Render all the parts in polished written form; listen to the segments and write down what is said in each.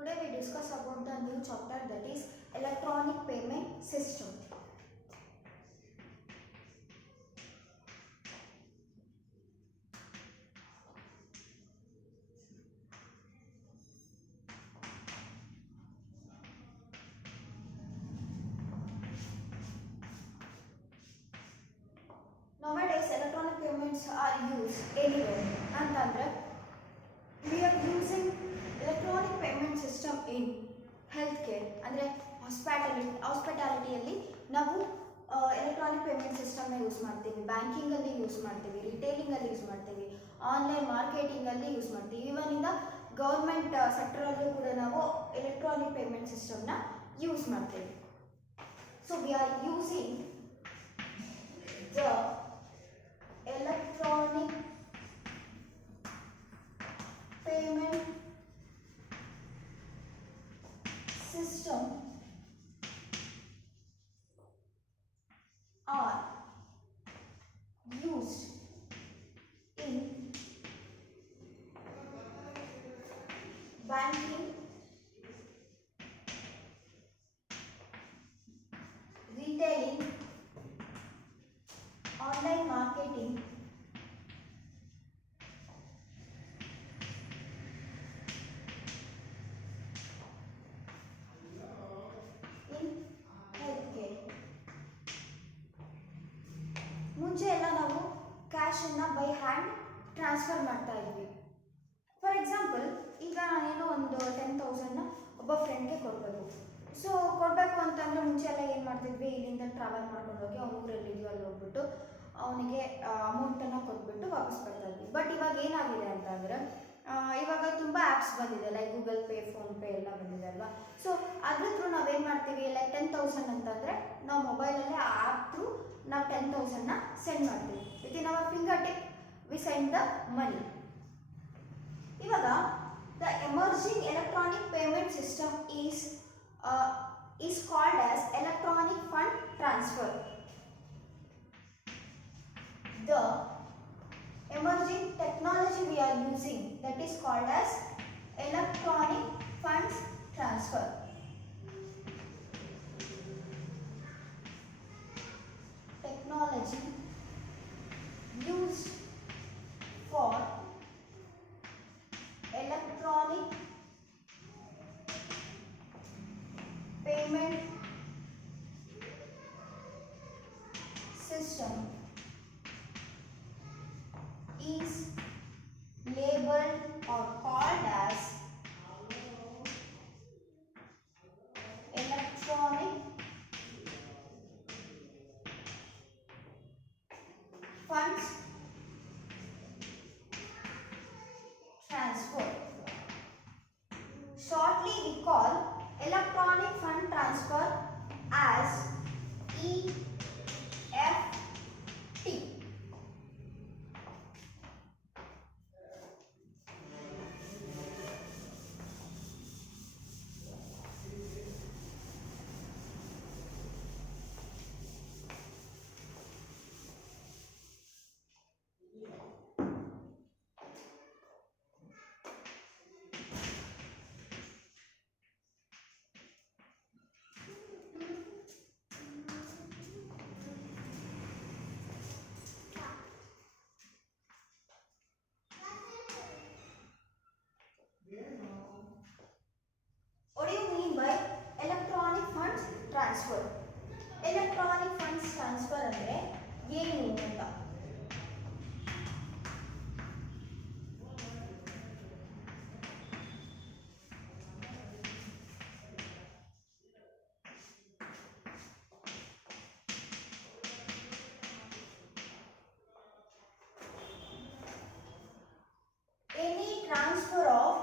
Today we discuss about the new chapter, that is electronic payment system. Nowadays electronic payments are used anywhere, ಅಂತಂದ್ರೆ we are using electronic payment system in healthcare ಅಂದ್ರೆ ಹಾಸ್ಪಿಟಾಲಿಟಿಯಲ್ಲಿ ನಾವು electronic payment ಸಿಸ್ಟಮ್ನ ಯೂಸ್ ಮಾಡ್ತೀವಿ, ಬ್ಯಾಂಕಿಂಗಲ್ಲಿ ಯೂಸ್ ಮಾಡ್ತೀವಿ, ರಿಟೇಲಿಂಗಲ್ಲಿ ಯೂಸ್ ಮಾಡ್ತೀವಿ, ಆನ್ಲೈನ್ ಮಾರ್ಕೆಟಿಂಗಲ್ಲಿ ಯೂಸ್ ಮಾಡ್ತೀವಿ, ಇವನ್ ಇಂದ ಗೌರ್ಮೆಂಟ್ ಸೆಕ್ಟರಲ್ಲೂ ಕೂಡ ನಾವು ಎಲೆಕ್ಟ್ರಾನಿಕ್ ಪೇಮೆಂಟ್ ಸಿಸ್ಟಮ್ನ ಯೂಸ್ ಮಾಡ್ತೀವಿ. So we are using the electronic payment system are used in banking, retailing, online marketing, in healthcare. ಮುಂಚೆ ಎಲ್ಲ ನಾವು ಕ್ಯಾಶನ್ನು ಬೈ ಹ್ಯಾಂಡ್ ಟ್ರಾನ್ಸ್ಫರ್ ಮಾಡ್ತಾ ಇದ್ವಿ. ಫಾರ್ ಎಕ್ಸಾಂಪಲ್, ಈಗ ನಾನೇನೋ ಒಂದು 10,000ನ ಒಬ್ಬ ಫ್ರೆಂಡ್ಗೆ ಕೊಡಬೇಕು. ಸೊ ಕೊಡಬೇಕು ಅಂತಂದರೆ ಮುಂಚೆ ಎಲ್ಲ ಏನು ಮಾಡ್ತಿದ್ವಿ, ಇಲ್ಲಿಂದ ಟ್ರಾವೆಲ್ ಮಾಡ್ಕೊಂಡು ಹೋಗಿ ಅವ್ನ ಊರಲ್ಲಿದೆಯೋ ಅಲ್ಲಿ ಹೋಗ್ಬಿಟ್ಟು ಅವನಿಗೆ ಅಮೌಂಟನ್ನು ಕೊಟ್ಬಿಟ್ಟು ವಾಪಸ್ ಬರ್ತಾ ಇದ್ವಿ. ಬಟ್ ಇವಾಗ ಏನಾಗಿದೆ ಅಂತಂದರೆ ಇವಾಗ ತುಂಬ ಆ್ಯಪ್ಸ್ ಬಂದಿದೆ, ಲೈಕ್ ಗೂಗಲ್ ಪೇ, ಫೋನ್ಪೇ ಎಲ್ಲ ಬಂದಿದೆ ಅಲ್ವಾ. ಸೊ ಅದ್ರ ಥ್ರೂ ನಾವೇನು ಮಾಡ್ತೀವಿ, ಲೈಕ್ 10,000 ಅಂತಂದರೆ ನಾವು ಮೊಬೈಲಲ್ಲೇ ಆ ಆ್ಯಪ್ ಥ್ರೂ ನಾವು 10,000ನ ಸೆಂಡ್ ಮಾಡ್ತೀವಿ. Within our fingertip we send the money. ಇವಾಗ the emerging electronic payment system is called as electronic fund transfer. The emerging technology we are using, that is called as electronic funds transfer. Technology used for electronic payment system is labeled or called as electronic funds transfer. Shortly we call electronic fund transfer as EFT. What do you mean by electronic funds transfer? Electronic funds transfer ಅಂದ್ರೆ ಏನು ಅಂತ. Any transfer of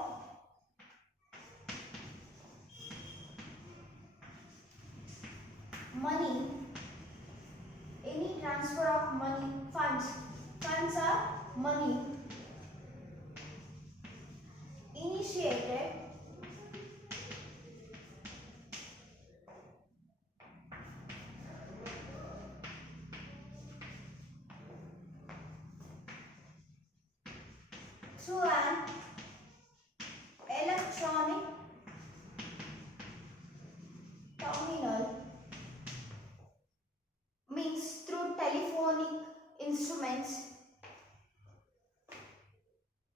money, any transfer of money, funds are money, initiated through an electronic instruments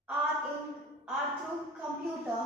are through computer.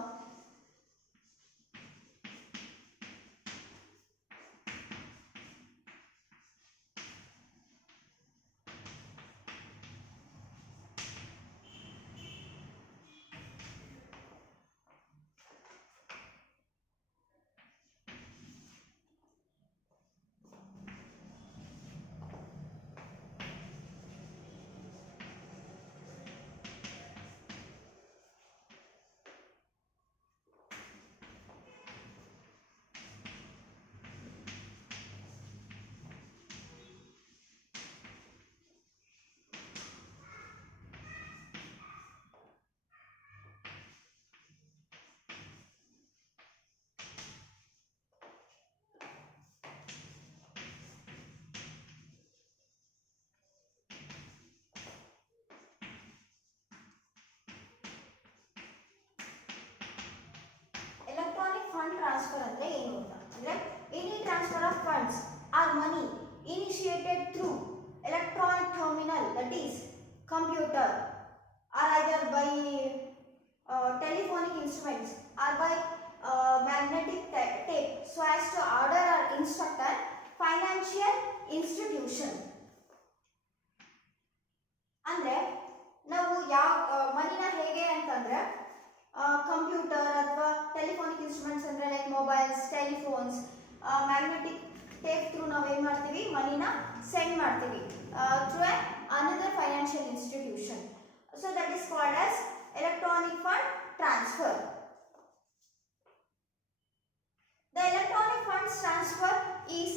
Electronic fund transfer ಅಂದ್ರೆ ಏನು ಅಂತ ಅಂದ್ರೆ any transfer of funds or money initiated through electronic terminal, that is computer, or either by telephonic instruments or by magnetic tape, so as to order or instruct a financial institution. ಅಂದ್ರೆ ನಾವು ಯಾವ ಮನಿನ ಹೇಗೆ ಅಂತಂದ್ರೆ ಕಂಪ್ಯೂಟರ್ ಅಥವಾ telephonic instruments ಅಂದ್ರೆ like mobiles, telephones, magnetic tape through ನಾವು ಏನು ಮಾಡ್ತೀವಿ, ಮನಿನ ಸೆಂಡ್ ಮಾಡ್ತೀವಿ through another financial institution. So that is called as electronic fund transfer. The electronic funds transfer is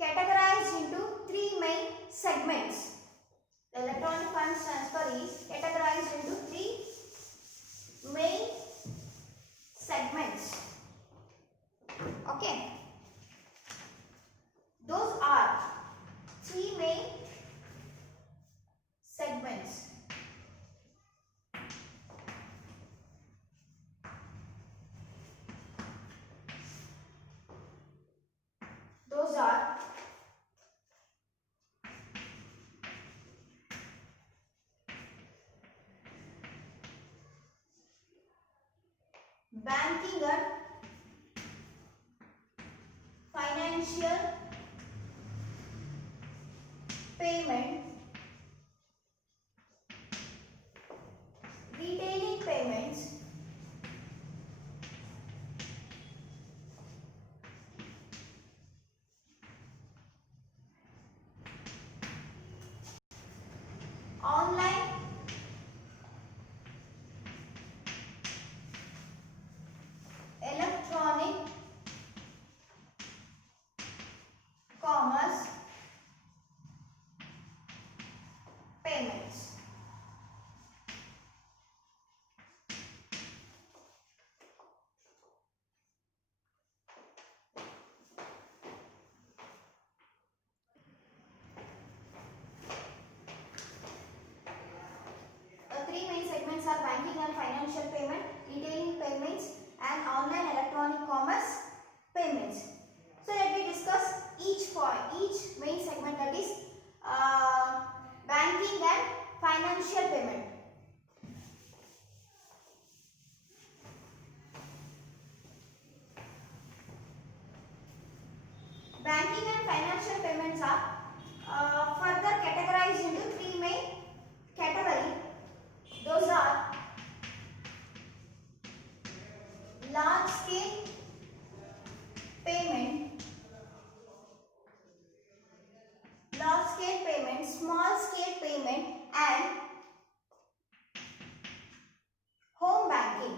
categorized into three main segments. The electronic funds transfer is categorized into three main segments. Okay, those are three main segments. Those are banking and financial payment, retailing payments, online electronic commerce payments. The three main segments are banking and financial payment, retailing payments, and online electronic commerce payments. So let me discuss each main segment, that is banking and financial payment. Banking and financial payments are further categorized into three main categories. Those are large scale payment, small scale payment, and home banking.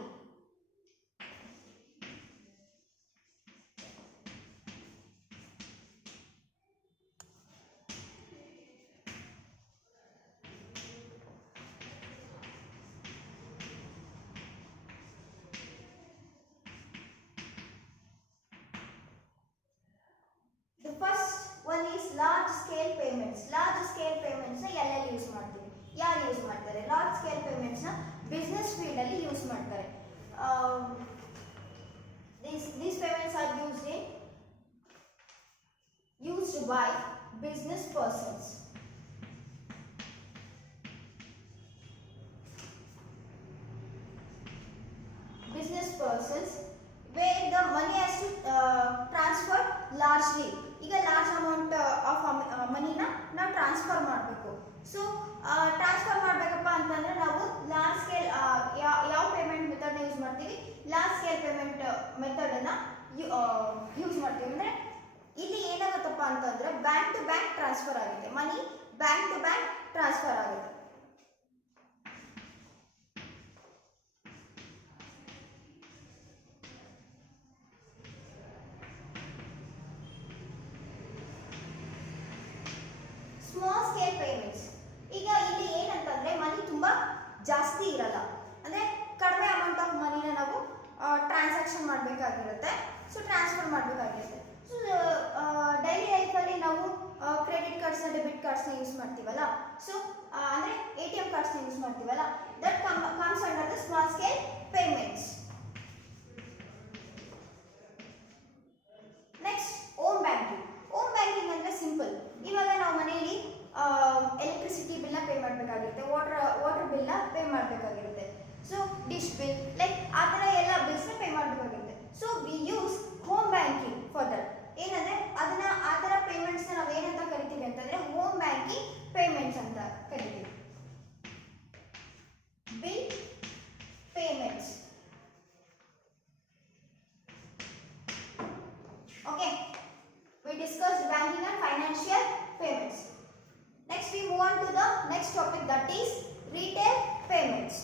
The first one is large scale payments. Large scale payments na ಎಲ್ಲೆಲ್ಲಿ ಯೂಸ್ ಮಾಡ್ತೀವಿ, ಯಾರು ಯೂಸ್ ಮಾಡ್ತಾರೆ? Large scale payments ನ business field ಅಲ್ಲಿ ಯೂಸ್ ಮಾಡ್ತಾರೆ. These payments are used by business persons. persons where the money has to transfer largely. ಈಗ large amount of ಮನಿನ ನಾವು ಟ್ರಾನ್ಸ್ಫರ್ ಮಾಡಬೇಕು. ಸೊ ಟ್ರಾನ್ಸ್ಫರ್ ಮಾಡಬೇಕಪ್ಪ ಅಂತಂದ್ರೆ ನಾವು ಲಾರ್ಜ್ ಸ್ಕೇಲ್ ಯಾವ ಪೇಮೆಂಟ್ ಮೆಥಡ್ ಯೂಸ್ ಮಾಡ್ತೀವಿ, ಲಾರ್ಜ್ ಸ್ಕೇಲ್ ಪೇಮೆಂಟ್ ಮೆಥಡ್ ಅನ್ನ ಯೂಸ್ ಮಾಡ್ತೀವಿ. ಅಂದ್ರೆ ಇಲ್ಲಿ ಏನಾಗುತ್ತಪ್ಪ ಅಂತಂದ್ರೆ ಬ್ಯಾಂಕ್ ಟು ಬ್ಯಾಂಕ್ ಟ್ರಾನ್ಸ್ಫರ್ ಆಗುತ್ತೆ, ಮನಿ ಬ್ಯಾಂಕ್ ಟು ಬ್ಯಾಂಕ್ ಟ್ರಾನ್ಸ್ಫರ್ ಆಗುತ್ತೆ. ಸ್ಮಾಲ್ ಸ್ಕೇಲ್ ಪೇಮೆಂಟ್ಸ್, ಈಗ ಇಲ್ಲಿ ಏನಂತಂದ್ರೆ ಮನಿ ತುಂಬಾ ಜಾಸ್ತಿ ಇರಲ್ಲ, ಅಂದ್ರೆ ಕಡಿಮೆ ಅಮೌಂಟ್ ಆಫ್ ಮನಿನ ನಾವು ಟ್ರಾನ್ಸಾಕ್ಷನ್ ಮಾಡಬೇಕಾಗಿರುತ್ತೆ, ಸೊ ಟ್ರಾನ್ಸ್ಫರ್ ಮಾಡಬೇಕಾಗಿರುತ್ತೆ. ಸೊ ಡೈಲಿ ಲೈಫಲ್ಲಿ ನಾವು ಕ್ರೆಡಿಟ್ ಕಾರ್ಡ್ಸ್ನ ಡೆಬಿಟ್ ಕಾರ್ಡ್ಸ್ನ ಯೂಸ್ ಮಾಡ್ತೀವಲ್ಲ, ಸೊ ಅಂದರೆ ATM ಕಾರ್ಡ್ಸ್ನ ಯೂಸ್ ಮಾಡ್ತೀವಲ್ಲ, that comes under the small scale payments. Next home banking. Home banking ಅಂದರೆ ಸಿಂಪಲ್, ಇವಾಗ ನಾವು ಮನೆಯಲ್ಲಿ ಎಲೆಕ್ಟ್ರಿಸಿಟಿ ಬಿಲ್ನ ಪೇ ಮಾಡಬೇಕಾಗಿರುತ್ತೆ, ವಾಟರ್ ಬಿಲ್ನ ಪೇ ಮಾಡಬೇಕಾಗಿರುತ್ತೆ, ಸೊ ಡಿಶ್ ಬಿಲ್ ಲೈಕ್ ಆ ಥರ ಎಲ್ಲ ಬಿಲ್ಸ್ನ ಪೇ ಮಾಡಬೇಕಾಗಿರುತ್ತೆ. So we use home banking for that. ಏನಂದರೆ ಅದನ್ನ ಆ ಥರ ಪೇಮೆಂಟ್ಸ್ನ ನಾವು ಏನಂತ ಕರಿತೀವಿ ಅಂತಂದರೆ ಹೋಮ್ ಬ್ಯಾಂಕಿಂಗ್ ಪೇಮೆಂಟ್ಸ್ ಅಂತ ಕರಿತೀವಿ. Bill payments. Okay, we discussed banking and financial payments. Next we move on to the next topic, that is retail payments.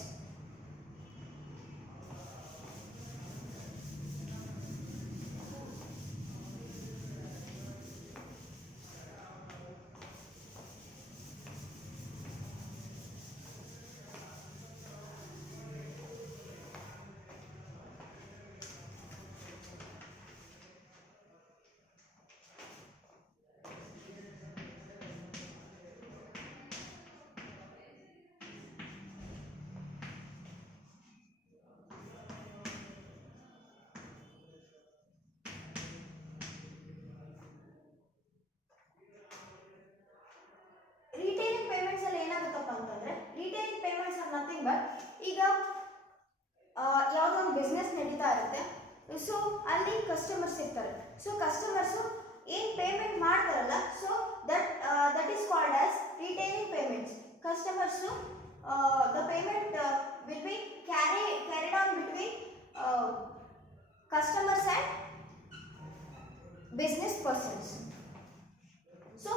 Retailing payments are nothing but, ಈಗ ಯಾವುದೋ ಒಂದು ಬಿಸ್ನೆಸ್ ನಡೀತಾ ಇರುತ್ತೆ, ಸೊ ಅಲ್ಲಿ ಕಸ್ಟಮರ್ಸ್ ಇರ್ತಾರೆ, ಸೊ ಕಸ್ಟಮರ್ಸು ಏನು ಪೇಮೆಂಟ್ ಮಾಡ್ತಾರಲ್ಲ, so that is called as retailing payments. Customers the payment will be carried on between customers and business persons. So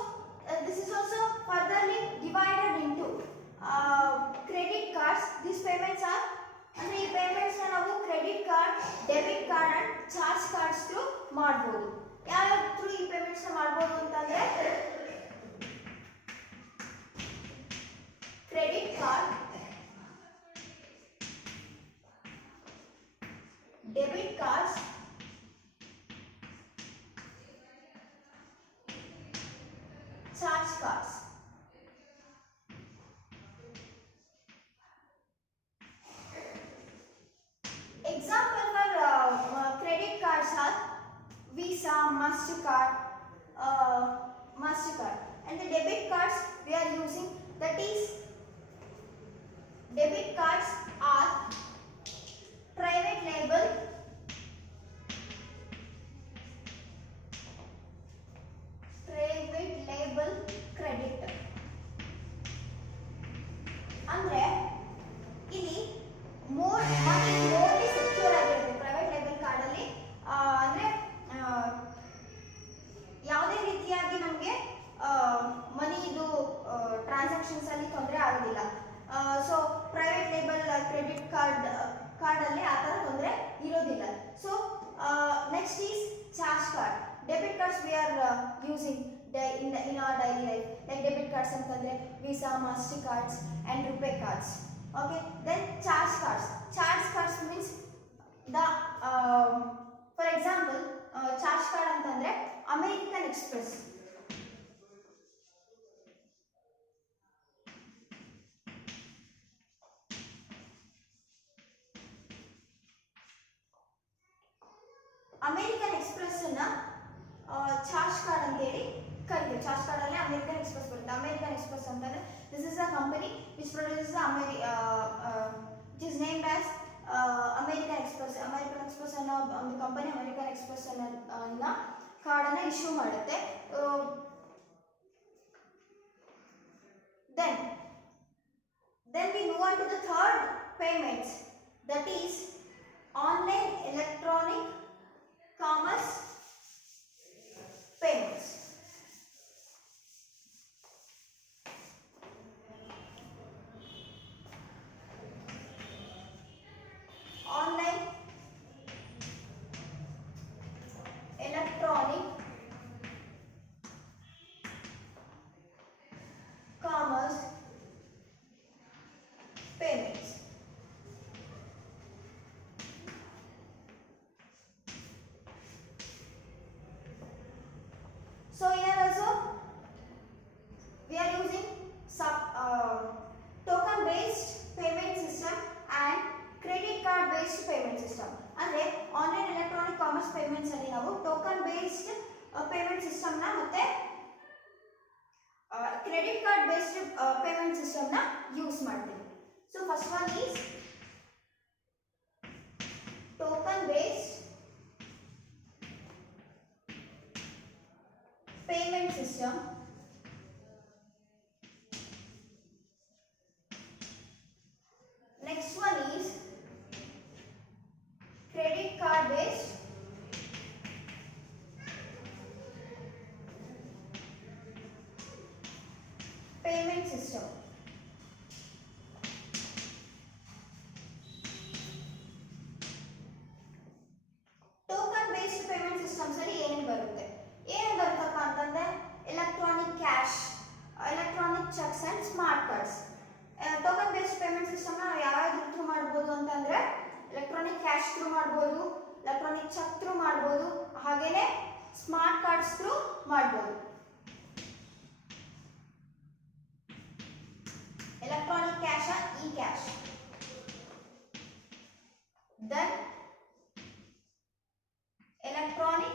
this is also furtherly divided into credit cards. These payments are, ಅಂದ್ರೆ ಈ ಪೇಮೆಂಟ್ಸ್ ನಾವು credit card, debit card and charge cards through ಮಾಡಬಹುದು. ಯಾವ ಥ್ರೂ ಈ ಪೇಮೆಂಟ್ಸ್ ಮಾಡಬಹುದು ಅಂತಂದ್ರೆ credit card, debit cards, charge cards. Example for credit cards are Visa, Mastercard, and the debit cards we are using, that is debit cards are private label, credit. ಅಂದ್ರೆ ಇಲ್ಲಿ ಮೋರ್ಲಿ ಸೆಕ್ಯೂರ್ ಆಗಿರುತ್ತೆ private label card ಅಲ್ಲಿ. ಅಂದ್ರೆ ಯಾವುದೇ ರೀತಿಯಾಗಿ ನಮಗೆ ಮನಿದು ಟ್ರಾನ್ಸಾಕ್ಷನ್ಸ್ ಅಲ್ಲಿ ತೊಂದರೆ ಆಗೋದಿಲ್ಲ. So private label credit card ಅಲ್ಲಿ ಆ ಥರ ತೊಂದರೆ ಇರೋದಿಲ್ಲ. So next is charge card. Debit cards we are using in our daily life, like debit cards ಅಂತಂದ್ರೆ Visa, Mastercards and Rupee cards. Okay, then charge cards means the for example charge card ಅಂತಂದ್ರೆ American Express. American express ಅನ್ನ charge card ಅಂತ ಹೇಳಿ ಕರೀತೀವಿ. Charge card ಅಲ್ಲಿ American express ಬರುತ್ತೆ. American express ಅಂತಂದ್ರೆ this is a company which produces it is named as American company American express ಅನ್ನ ಕಾರ್ಡನ್ನು ಇಶ್ಯೂ ಮಾಡುತ್ತೆ. then we move on to the third payments, that is online electronic commerce payments. Online electronic commerce payments. So here also we are using token based payment system and credit card based payment system. ಅಂದ್ರೆ online electronic commerce payments ಅಲ್ಲಿ ನಾವು token based payment system ನ ಮತ್ತೆ credit card based payment system ನ ಯೂಸ್ ಮಾಡ್ತೀವಿ. So first one is token based payment system. Next one is credit card based payment system. Token based payment systems ಅಲ್ಲಿ ಏನೇನು ಬರುತ್ತೆ ಬರುತ್ತಪ್ಪ ಅಂತಂದ್ರೆ electronic cash, electronic cheques and smart cards. Token based payment system ನ ಯಾವ್ಯಾವ through ಮಾಡ್ಬೋದು ಅಂತಂದ್ರೆ electronic cash through ಮಾಡ್ಬೋದು, ಎಲೆಕ್ಟ್ರಾನಿಕ್ ಚೆಕ್ ಥ್ರೂ ಮಾಡ್ಬೋದು, ಹಾಗೇನೆ ಸ್ಮಾರ್ಟ್ ಕಾರ್ಡ್ಸ್ ಥ್ರೂ ಮಾಡ್ಬೋದು. Electronic cash e cash, then electronic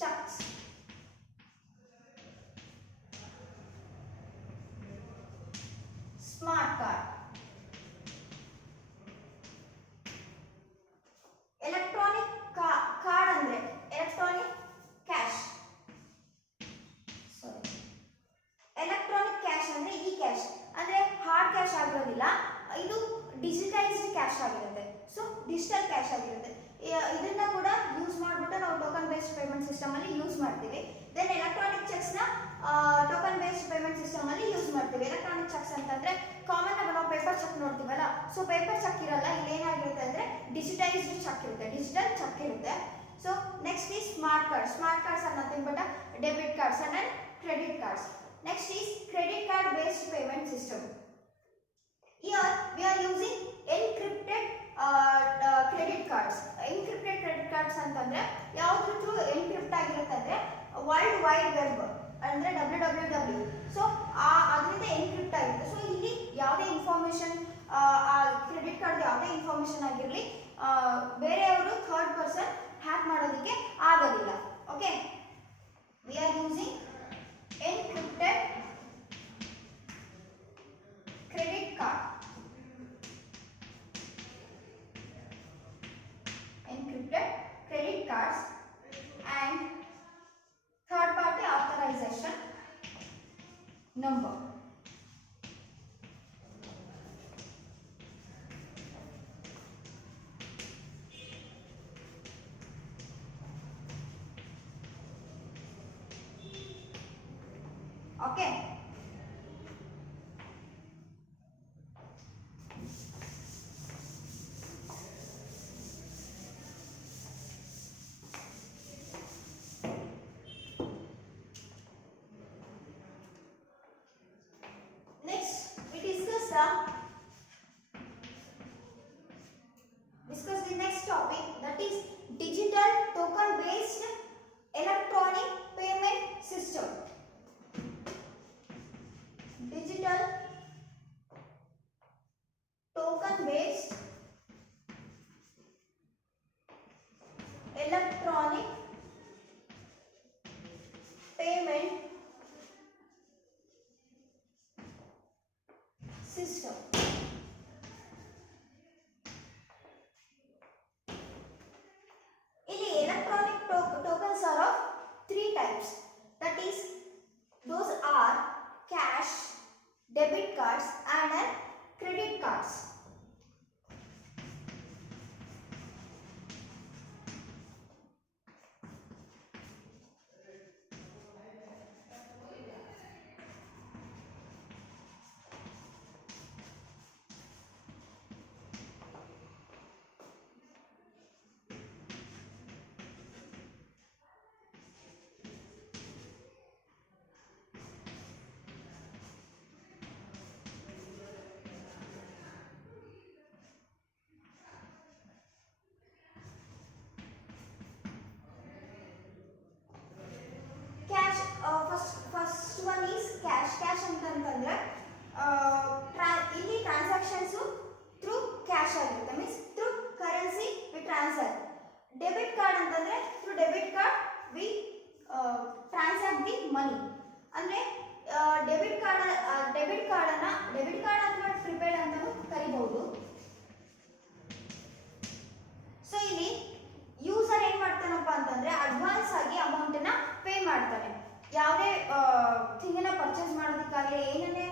checks, smart card. electronic card ಅಂದ್ರೆ electronic cash, sorry, electronic cash ಅಂದ್ರೆ ಇ ಕ್ಯಾಶ್ ಅಂದ್ರೆ ಹಾರ್ಡ್ ಕ್ಯಾಶ್ ಆಗಿರೋದಿಲ್ಲ, ಇದು ಡಿಜಿಟೈಸ್ಡ್ ಕ್ಯಾಶ್ ಆಗಿರುತ್ತೆ. ಸೊ ಡಿಜಿಟಲ್ ಕ್ಯಾಶ್ ಆಗಿರುತ್ತೆ. ಇದನ್ನ ಕೂಡ ಯೂಸ್ ಮಾಡಿಬಿಟ್ಟು ನಾವು ಟೋಕನ್ ಬೇಸ್ಡ್ ಪೇಮೆಂಟ್ ಸಿಸ್ಟಮ್ ಅಲ್ಲಿ ಯೂಸ್ ಮಾಡ್ತೀವಿ. ದೆನ್ ಎಲೆಕ್ಟ್ರಾನಿಕ್ ಚೆಕ್ಸ್ ನ ಟೋಕನ್ ಬೇಸ್ಡ್ ಪೇಮೆಂಟ್ ಸಿಸ್ಟಮ್ ಅಲ್ಲಿ ಯೂಸ್ ಮಾಡ್ತೀವಿ. ಎಲೆಕ್ಟ್ರಾನಿಕ್ ಚೆಕ್ಸ್ ಅಂತಂದ್ರೆ ಕಾಮನ್ ಆಗಿ ನಾವು ಪೇಪರ್ ಚೆಕ್ ನೋಡ್ತೀವಲ್ಲ, ಸೊ ಪೇಪರ್ ಚೆಕ್ ಇರಲ್ಲ, ಇಲ್ಲಿ ಏನಾಗಿರುತ್ತೆ ಅಂದ್ರೆ ಡಿಜಿಟೈಸ್ಡ್ ಚೆಕ್ ಇರುತ್ತೆ, ಡಿಜಿಟಲ್ ಚೆಕ್ ಇರುತ್ತೆ. So next is smart card. Smart cards are nothing but debit cards and credit cards. Next is credit card based payment system. Here we are using encrypted credit cards. Encrypted credit cards ಅಂತಂದ್ರೆ ಯಾವ್ದ್ರ through encrypt ಆಗಿರುತ್ತೆ ಅಂದ್ರೆ world wide web ಅಂದ್ರೆ www. So ಅದರಿಂದ ಎನ್ಕ್ರಿಪ್ಟ್ ಆಗಿರುತ್ತೆ. ಸೊ ಇಲ್ಲಿ ಯಾವುದೇ information, credit card ಯಾವುದೇ ಇನ್ಫಾರ್ಮೇಶನ್ ಆಗಿರಲಿ ಬೇರೆಯವರು ಥರ್ಡ್ ಪರ್ಸನ್ ಹ್ಯಾಕ್ ಮಾಡೋದಕ್ಕೆ ಆಗೋದಿಲ್ಲ. Okay, we are using encrypted credit card, encrypted credit cards and third party authorization number. Okay, discuss the next topic, that is digital token based electronic payment system. Digital token based electronic payment system. ಅಂತಂದರೆ through debit card we transact the money. ಅಂದರೆ debit card ಅಥವಾ ಪ್ರಿಪೇಡ್ ಅಂತಲೂ ಕರಿಬಹುದು. ಸೊ ಇಲ್ಲಿ ಯೂಸರ್ ಏನು ಮಾಡ್ತಾನಪ್ಪ ಅಂತಂದರೆ ಅಡ್ವಾನ್ಸ್ ಆಗಿ ಅಮೌಂಟನ್ನು ಪೇ ಮಾಡ್ತಾನೆ. ಯಾವುದೇ ಥಿಂಗನ್ನು ಪರ್ಚೇಸ್ ಮಾಡೋದಕ್ಕಾಗಲಿ ಏನನ್ನೇ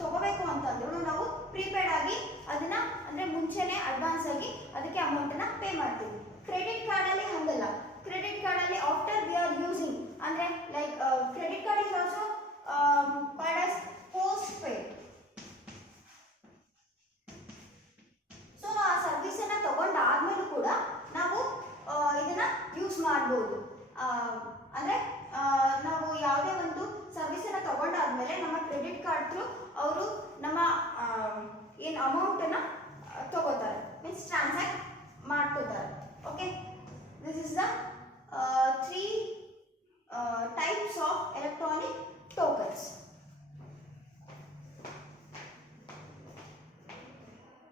ತಗೋಬೇಕು ಅಂತಂದ್ರೂ ನಾವು ಪ್ರೀಪೇಡ್ ಆಗಿ ಅದನ್ನು ಅಂದರೆ ಮುಂಚೆನೇ ಅಡ್ವಾನ್ಸ್ ಆಗಿ ಅದಕ್ಕೆ ಅಮೌಂಟನ್ನು ಪೇ ಮಾಡ್ತೀವಿ. ಕ್ರೆಡಿಟ್ ಕಾರ್ಡಲ್ಲಿ ಹಂಗಲ್ಲ. ಕ್ರೆಡಿಟ್ ಕಾರ್ಡಲ್ಲಿ ಆಫ್ಟರ್ ವಿ ಆರ್ ಯೂಸಿಂಗ್ ಅಂದರೆ like credit card is also called as post paid. So ನಾವು ಆ ಸರ್ವಿಸನ್ನು ತಗೊಂಡಾದ್ಮೇಲೂ ಕೂಡ ನಾವು ಇದನ್ನು ಯೂಸ್ ಮಾಡ್ಬೋದು. ಅಂದರೆ ನಾವು ಯಾವುದೇ ಒಂದು ಸರ್ವಿಸನ್ನು ತಗೊಂಡಾದ್ಮೇಲೆ ನಮ್ಮ ಕ್ರೆಡಿಟ್ ಕಾರ್ಡ್ ಥ್ರೂ ಅವರು ನಮ್ಮ ಏನು ಅಮೌಂಟನ್ನು ತಗೋತಾರೆ, ಮೀನ್ಸ್ ಟ್ರಾನ್ಸಾಕ್ಟ್ ಮಾಡ್ಕೋತಾರೆ. Okay, this is the 3 types of electronic tokens.